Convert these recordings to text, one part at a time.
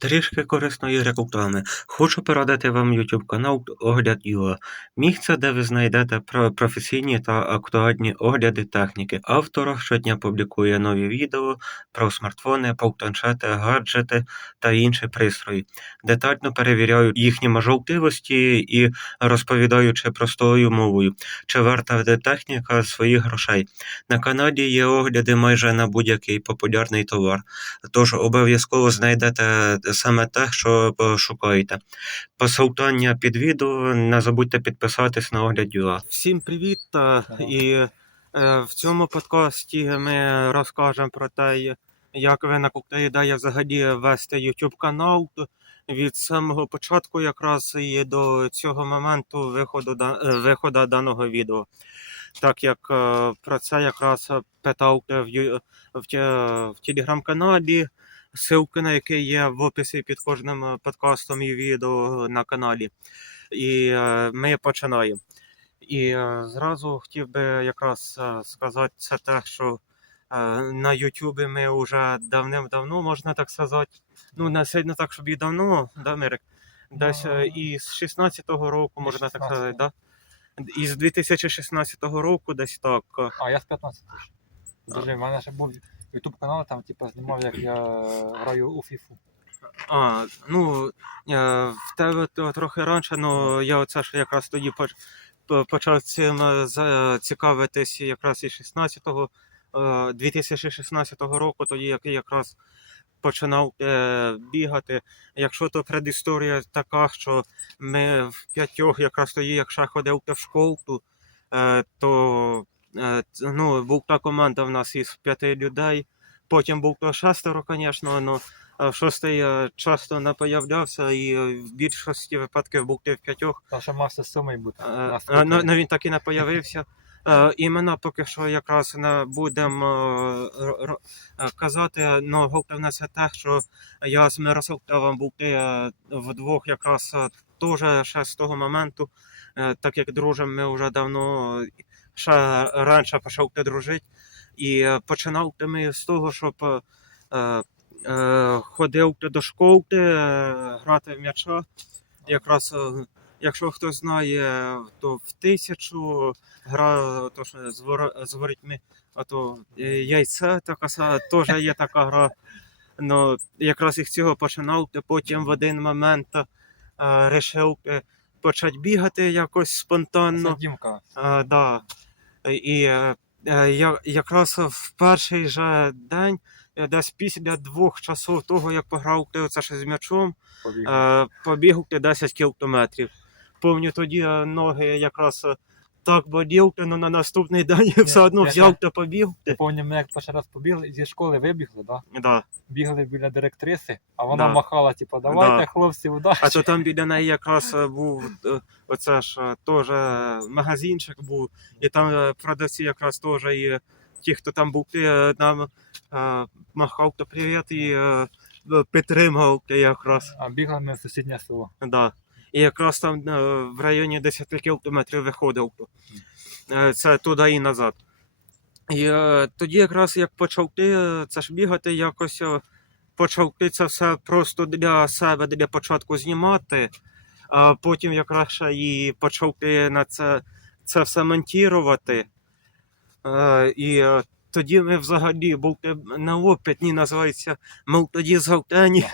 Трішки корисної реклами. Хочу порадити вам YouTube канал Огляд.ua. Місце, де ви знайдете про- професійні та актуальні огляди техніки. Автор щодня публікує нові відео про смартфони, планшети, гаджети та інші пристрої. Детально перевіряють їхні можливості і розповідаючи простою мовою, чи варта техніка своїх грошей. На каналі є огляди майже на будь-який популярний товар. Тож обов'язково знайдете саме те, що шукаєте. Посилання під відео, не забудьте підписатись на огляд UA. Всім привіт! та, І е, в цьому подкасті ми розкажемо про те, як виникла ідея взагалі вести YouTube канал від самого початку, якраз і до цього моменту виходу, е, виходу даного відео. Так як е, про це якраз питав в, в, в телеграм-каналі, ссылки на який є в описі під кожним е, подкастом і відео на каналі. І е, ми починаємо. І е, зразу хотів би якраз е, сказати це те, що е, на Ютубі ми вже давним-давно, можна так сказати, ну не сильно так, щоб і давно, да, Мирик? Десь е, із 16-го року, можна так сказати, да? Із 2016 року десь так. е, А, я з 15 ще. Дуже, в мене ще був YouTube канал, там типу, знімав, як я граю у фіфу. А, ну, е, в тебе трохи раніше, ну я оце ж якраз тоді поч- по- почав цим е, за- цікавитись якраз із 16-го, е, 2016 року, тоді як я якраз починав е, бігати. Якщо то предісторія така, що ми в п'ятьох якраз тоді, як ще ходив в школу, е, то е, ну, була та команда в нас із п'яти людей. Потім був шестеро, звісно, але шостий е, часто не появлявся, і е, в більшості випадків був ти в п'ятьох. Та що мав сьомий бути. Е, е, Ну, ну, він так і не появився. Е, Імена поки що якраз не будемо е, е, казати, але головне це те, що я з Мирославом був е, вдвох якраз е, теж ще з того моменту, е, так як дружимо ми вже давно, е, ще раніше почав ти дружити. І е, починав ми з того, щоб е, е, ходив до школи, грати в м'яча. Якраз Якщо хто знає, то в тисячу гра то, що з, ворітьми, а то яйце така теж є така гра. Ну, якраз із цього починав, потім в один момент рішив почати бігати якось Це спонтанно. Дімка. А, да. І е, е, я, якраз в перший же день, е, десь після двох часов того, як пограв це ще з м'ячом, Побіг. Е, побіг 10 кілометрів. Помню тоді е, ноги якраз е, так болів, ну на наступний день я все одно взяв та побіг. Пам'ятаю, ми як перший раз побігли, зі школи вибігли, да? Да. бігли біля директриси, а вона Да. махала, типу, давайте, Да. хлопці, удачі. А то там біля неї якраз е, був е, оце ж е, теж е, магазинчик був, і там е, продавці якраз теж і ті, хто там був, е, нам е, махав то привіт і е, підтримав якраз. А бігли ми в сусіднє село. Да. І якраз там е, в районі 10 кілометрів виходив. Е, Це туди і назад. І е, тоді якраз як почав ти це ж бігати, якось почав ти це все просто для себе, для початку знімати, а потім якраз ще і почав ти на це, це все монтувати. І тоді ми взагалі був на опитні, називається. Ми тоді з Галтені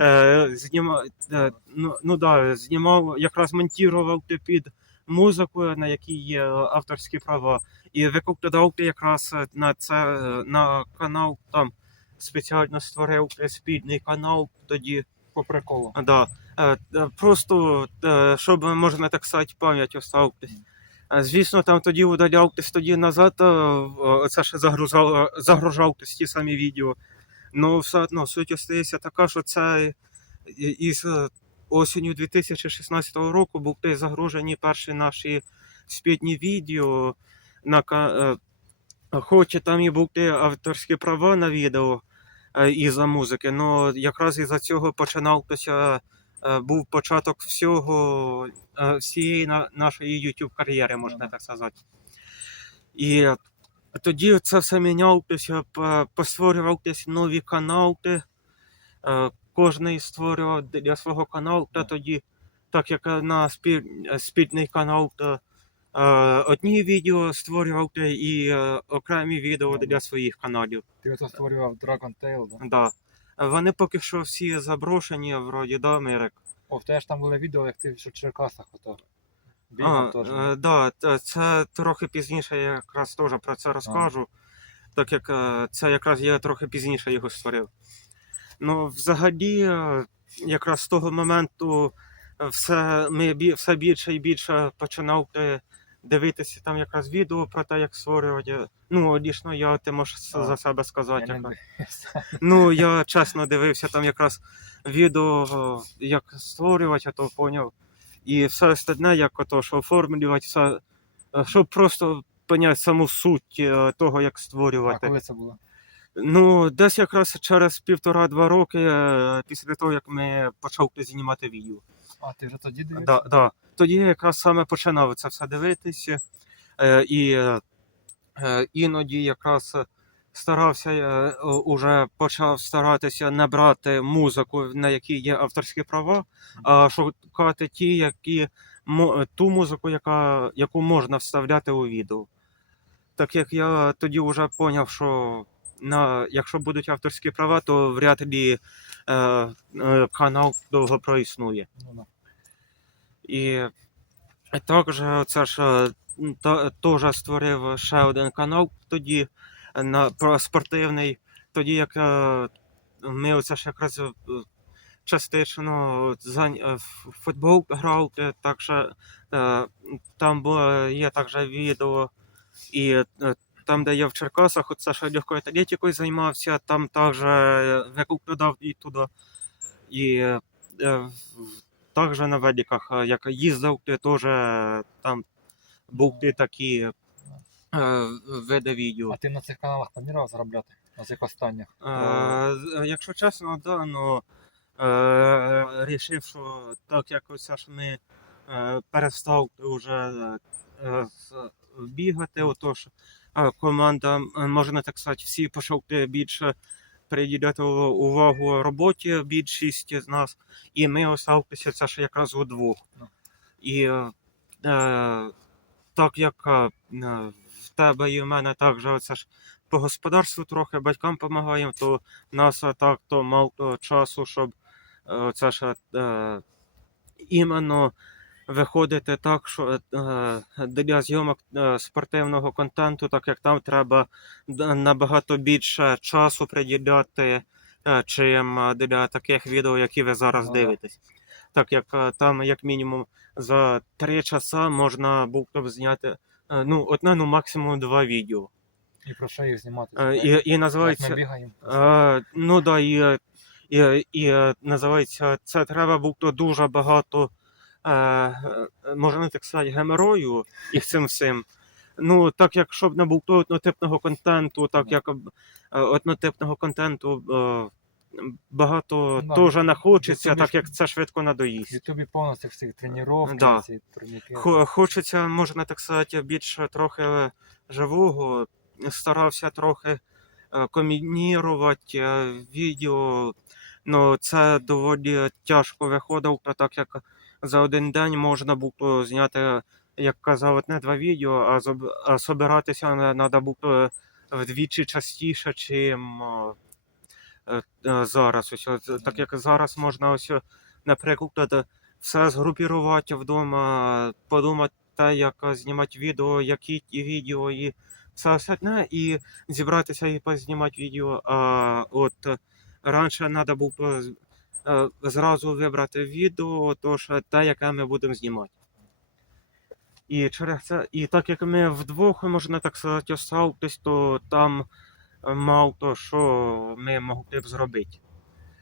е, зніма, е, ну, ну да, знімав, якраз монтував ти під музику, на якій є авторські права, і викладав ти якраз на це е, на канал там спеціально створив спільний канал тоді. По приколу. Да. Е, е, Просто е, щоб можна так сказати, пам'ять оставитись. Звісно, там тоді удалявтесь тоді назад, це ще загружав, загружавтесь ті самі відео. Ну, все одно суть остається така, що це із осінню 2016 року те загружені перші наші спільні відео. На, е, хоч там і були авторські права на відео е, із-за музики, але якраз із-за цього починався, був початок всього, е, всієї нашої YouTube кар'єри, можна так сказати. І е, тоді це все мінялося, постворювалися нові канали. е, кожний створював для свого каналу, та тоді, так як е, на е, спільний канал, то е, одні відео створював і е, окремі відео для своїх каналів. Ти ото створював Dragon Tail, да? Да. Вони поки що всі заброшені, вроді, да, Мирик? О, в тебе ж там було відео, як ти в Черкасах ото. А, теж. е, да, це трохи пізніше я якраз теж про це розкажу, так як е, це якраз я трохи пізніше його створив. Ну, взагалі, е, якраз з того моменту все, ми все більше і більше починав дивитися там якраз відео про те, як створювати. Ну, дійсно, я ти можеш А, за себе сказати. яка- Ну, я чесно дивився там якраз відео, як створювати, а то поняв. І все остальне, як ото, що оформлювати, все, щоб просто поняти саму суть е, того, як А створювати. коли це було? Ну, десь якраз через півтора-два роки, е, після того, як ми почали знімати відео. А, ти вже тоді дивився? Да, да. Тоді я якраз саме починав це все дивитися. Е, і е, іноді якраз старався, е, уже почав старатися не брати музику, на якій є авторські права, а шукати ті, які ту музику, яка, яку можна вставляти у відео. Так як я тоді вже зрозумів, що на, якщо будуть авторські права, то вряд ли е, е, канал довго проіснує. Ну. І також це ж теж створив ще один канал тоді е, на про спортивний. Тоді як ми оце ж якраз частично в футбол грав, е, так що там є також відео, і там, де я в Черкасах, оце ще легкою атлетикою займався, там також викладав і туди. І е, також на великах, е, як їздив, теж е, там був ти такі е, види відео. А ти на цих каналах планував заробляти? На цих останніх? Е, з- Якщо чесно, да, ну е, рішив, що так як ось аж ми е, перестав вже е, бігати, отож е, команда, е, можна так сказати, всі почали більше приділяти увагу роботі, більшість з нас, і ми осталися це ж якраз удвох. Ну. І е, е, так як е, в тебе і в мене також оце ж по господарству трохи батькам допомагаємо, то в нас е, так то мало часу, щоб е, це ж е, іменно виходити так, що е, для зйомок е, спортивного контенту, так як там треба набагато більше часу приділяти, е, чим е, для таких відео, які ви зараз дивитесь. Так як е, там, як мінімум, за три часа можна було б зняти е, ну, одне, ну максимум два відео. І про що їх знімати? Е, Як- І, і як ми бігаємо? Е, ну да, і, і, і е, називається це треба було дуже багато, е, е, можна так сказати, геморою і цим всім. Ну, так як щоб не було однотипного контенту, так як е, однотипного контенту е, багато Ну, теж не хочеться, тобі так як це швидко надоїсть. Ютубі повно цих всіх тренувань, Да. ці турніки. Хочеться, можна так сказати, більше трохи живого. Старався трохи е, комбінірувати е, відео. Ну, це доволі тяжко виходило, так як за один день можна було зняти, як казав, одне два відео, а, собиратися треба було вдвічі частіше, чим е, е, зараз. Ось, так як зараз можна ось, наприклад, все згрупірувати вдома, подумати, те, як знімати відео, які ті відео, і все остальне, і зібратися і познімати відео. А от е, раніше треба було е, зразу вибрати відео, тож те, яке ми будемо знімати. І через це, і так як ми вдвох, можна так сказати, остались, то там е, мало то, що ми могли б зробити.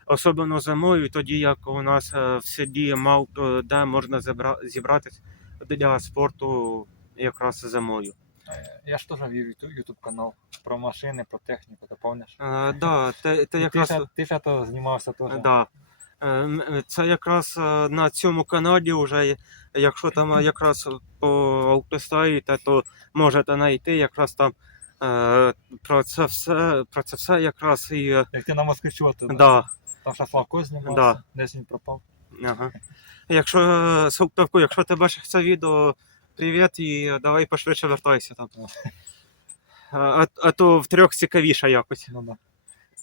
Особливо зимою, тоді як у нас е, в селі мало де можна зібра- зібратися для спорту якраз зимою. Е, Я ж теж вів ютуб канал про машини, про техніку, ти пам'ятаєш? Е, да, те, те Ти, якраз, ще, ти ще то знімався теж. да. Е, м, Це якраз е, на цьому каналі вже, якщо там е, якраз по автостаїте, то можете знайти якраз там е, про це все, про це все якраз і е, Як ти на москвичу, то Да. Там Славко знімався, Да. десь він пропав. Ага. Якщо е, Салтовку, якщо ти бачиш це відео, привіт і давай пошвидше вертайся там. А, а то в трьох цікавіше якось. Ну, да.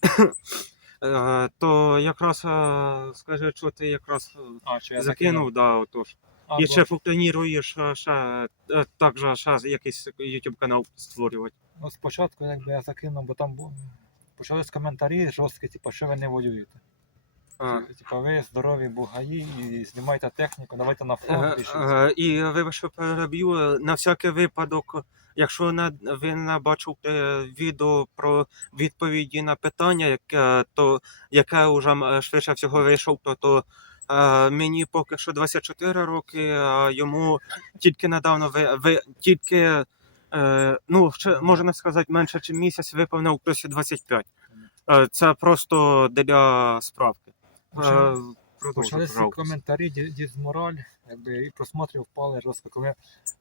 Е, То якраз е, скажи, що ти якраз е, А, що я закинув, да, отож. А, І ще е, ще так же ще якийсь YouTube канал створювати. Ну, спочатку якби я закинув, бо там почалися почались коментарі жорсткі, типу, що ви не воюєте. А. Типа ви здорові бугаї і знімайте техніку, давайте на Е, фронт пишіть. е, І вибач, що переб'ю, е, на всякий випадок, якщо на, ви не бачите відео про відповіді на питання, яке, то, яке вже швидше всього вийшов, то, то е, мені поки що 24 роки, а йому тільки недавно ви, ви тільки, е, ну, ще, можна сказати, менше ніж місяць виповнив хтось 25. Е, це просто для справки. Е, Почали- Почалися коментарі, ді- дізмораль, якби і просмотрів впали жорстко. Коли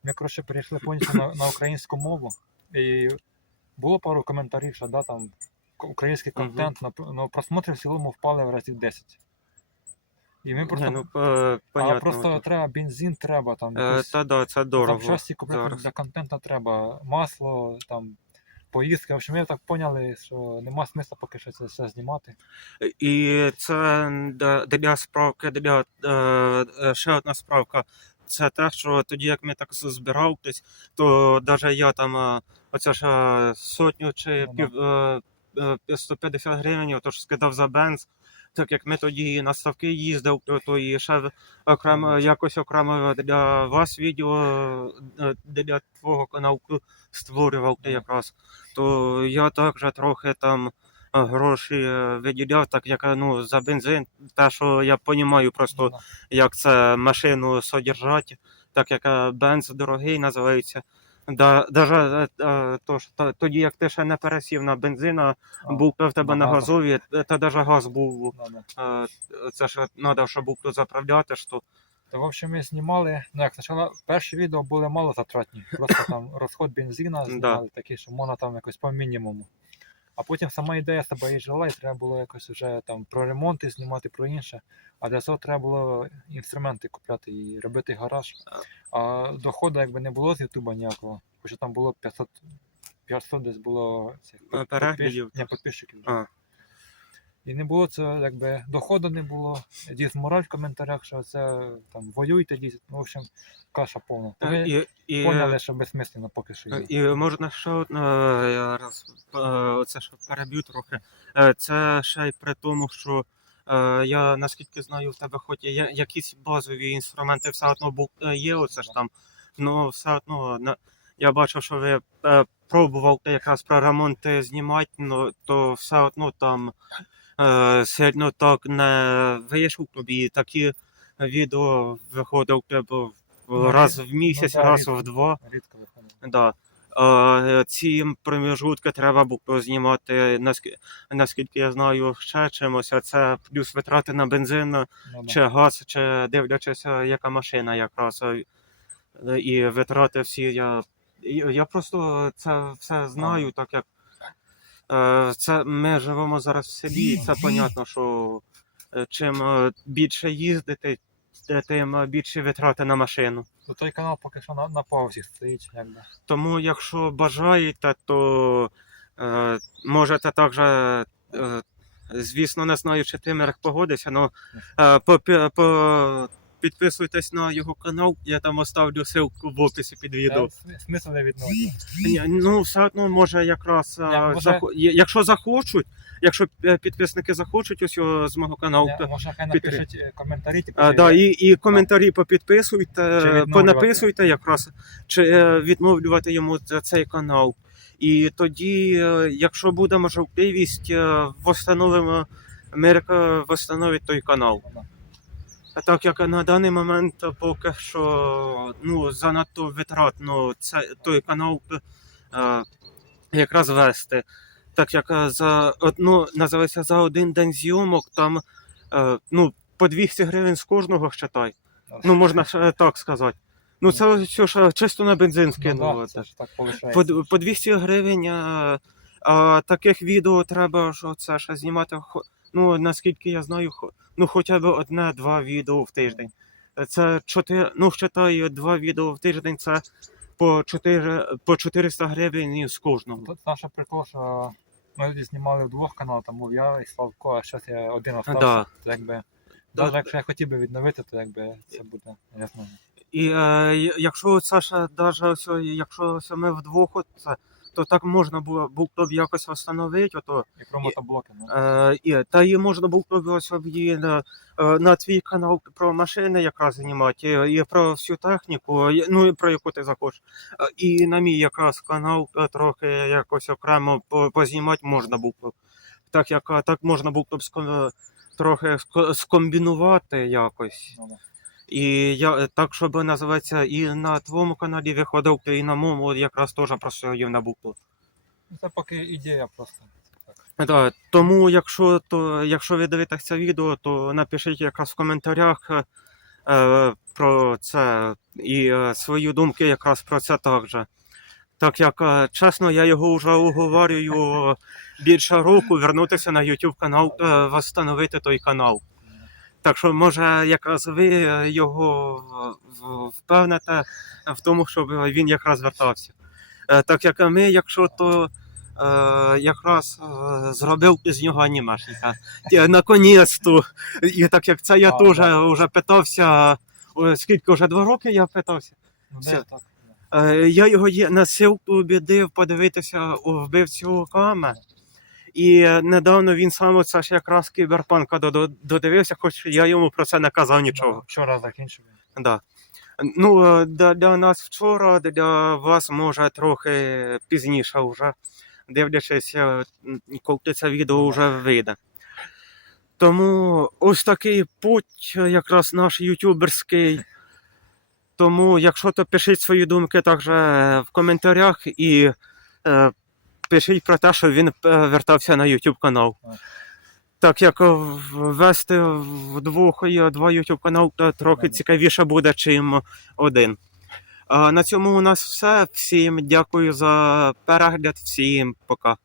ми коротше перейшли повністю на, на українську мову, і було пару коментарів, що да, там український контент, но, но просмотри в цілому впали в разів 10. І ми просто, Ні, ну, е, а понятно, просто тут. треба бензин, треба там. Е, Та да, це дорого. запчасті купити зараз. для контенту треба масло, там. Поїздки, в общем, ми так поняли, що нема смисла поки що це все знімати. І це для справки, для е, е, ще одна справка. Це те, що тоді, як ми так збиравтесь, то навіть я там е, оце ж сотню чи Ну, пів е, е, 150 гривень, отож скидав за бенз. Так як ми тоді на ставки їздив, то, то і ще окремо якось окремо для вас відео е, для твого каналу створював ти якраз. То я також трохи там гроші е, виділяв, так як е, ну, за бензин, те, що я розумію просто, Ну, як це машину содержати, так як е, бенз дорогий називається. Да, даже, е, е, то, ж, та- тоді, як ти ще не пересів на бензин, а А, був в тебе на газах. газові, е, та навіть газ був. е, Це ж треба, щоб був хто заправляти, що То, в общем, ми знімали, ну як спочатку перші відео були мало затратні. Просто там розход бензина знімали такий, що можна там якось по мінімуму. А потім сама ідея себе і жила, і треба було якось вже там про ремонти знімати, про інше. А для цього треба було інструменти купляти і робити гараж. А доходу якби не було з Ютуба ніякого. Хоча там було 500, 500 десь було цих підпис- переглядів. Ні, підписчиків. А. І не було це, якби доходу не було. Дід мораль в коментарях, що це там воюйте, дід. Ну, в общем, каша повна. То ми і, і, поняли, що безсмислено поки що є. І можна ще одне, я раз е, оце ще переб'ю трохи. Е, Це ще й при тому, що е, я наскільки знаю, в тебе хоч є якісь базові інструменти, все одно бу- е, є, оце ж там. Ну, все одно на- я бачив, що ви е, пробував якраз про ремонти знімати, ну то все одно там е, сильно так не вийшов тобі. Такі відео виходив тебе Ну, раз в місяць, да, раз рідко. в два. Рідко виходить. Да. А, ці проміжутки треба було знімати, наскільки, наскільки я знаю, ще чимось, а це плюс витрати на бензин, Ну, да. чи газ, чи дивлячись, е, яка машина якраз. е, І витрати всі. Я, я просто це все знаю, так як е, це, ми живемо зараз в селі, і це понятно, що е, чим е, більше їздити, е, тим е, більше витрати на машину. То той канал поки що на, на паузі стоїть, якби. Тому, якщо бажаєте, то е, можете також, е, звісно, не знаю, чи Тимерик погодиться, але е, по, по, підписуйтесь на його канал, я там оставлю ссылку в описі під відео. Е, Смисл не відновити. Ну, все одно може якраз, е, може- є- якщо захочуть, якщо е, підписники захочуть ось його з мого каналу, то Може, хай напишуть е, коментарі, типу, А, чи- да, і, і коментарі попідписуйте, Чи відновлювати? понаписуйте якраз, чи е, відновлювати йому цей канал. І тоді, е, якщо буде можливість, е, восстановимо, Америка восстановить той канал. А так як на даний момент поки що ну, занадто витратно це, той канал е, якраз вести. Так як е, за одну, називається за один день зйомок, там е, ну, по 200 гривень з кожного считай. Ну, можна ще так сказати. Ну, це що ж чисто на бензин Ну, скинуло. да, ж полишається. По, по 200 гривень, а, а таких відео треба що це ще знімати. Ну, наскільки я знаю, ну хоча б одне-два відео в тиждень. Це 4, ну, считай, два відео в тиждень це по 4, по 400 гривень з кожного. Тут наша прикол, що ми тоді знімали в двох каналах, там був я і Славко, а зараз я один остався. Да. То якби. Да. Навіть якщо я хотів би відновити, то якби це буде, я знаю. І е, якщо Саша, ось, якщо ось ми вдвох, це, то так можна було був б якось встановити, ото, І про мотоблоки, ну. е, і, та її можна було б ось її на, е, на твій канал про машини якраз знімати, і, і про всю техніку, і- ну і про яку ти захочеш. Е, І на мій якраз канал е, трохи якось окремо познімати можна було б. Так, як, е, так можна було б трохи скомбінувати якось. І я е, так, щоб називається, і на твоєму каналі виходив, і на моєму якраз теж просив на букву. Ну, Це поки ідея просто. Да, тому, якщо то, якщо ви дивитесь це відео, то напишіть якраз в коментарях е, про це і е, свої думки якраз про це також. Так як е, чесно, я його вже уговорюю більше року вернутися на YouTube канал, е, встановити той канал. Так що, може, якраз ви е, його впевните в тому, щоб він якраз вертався. Е, Так як ми, якщо то е, якраз зробив з нього анімешника. Наконець-то. І так як це я теж вже питався, скільки вже два роки я питався. Ну, Все. Я його є на ссылку бідив подивитися у вбивцю Каме. І недавно він сам оце ж якраз кіберпанка додивився, хоч я йому про це не казав Да, нічого. Вчора закінчив. Да. Ну, е, для, для нас вчора, для вас може трохи пізніше вже, дивлячись, е, коли це відео вже вийде. Тому ось такий путь е, якраз наш ютуберський. Тому, якщо то пишіть свої думки також в коментарях і пишіть про те, що він е, вертався на YouTube канал. Так. Як е, в- вести вдвох і два YouTube канал то трохи цікавіше буде, чим один. А на цьому у нас все. Всім дякую за перегляд, всім пока.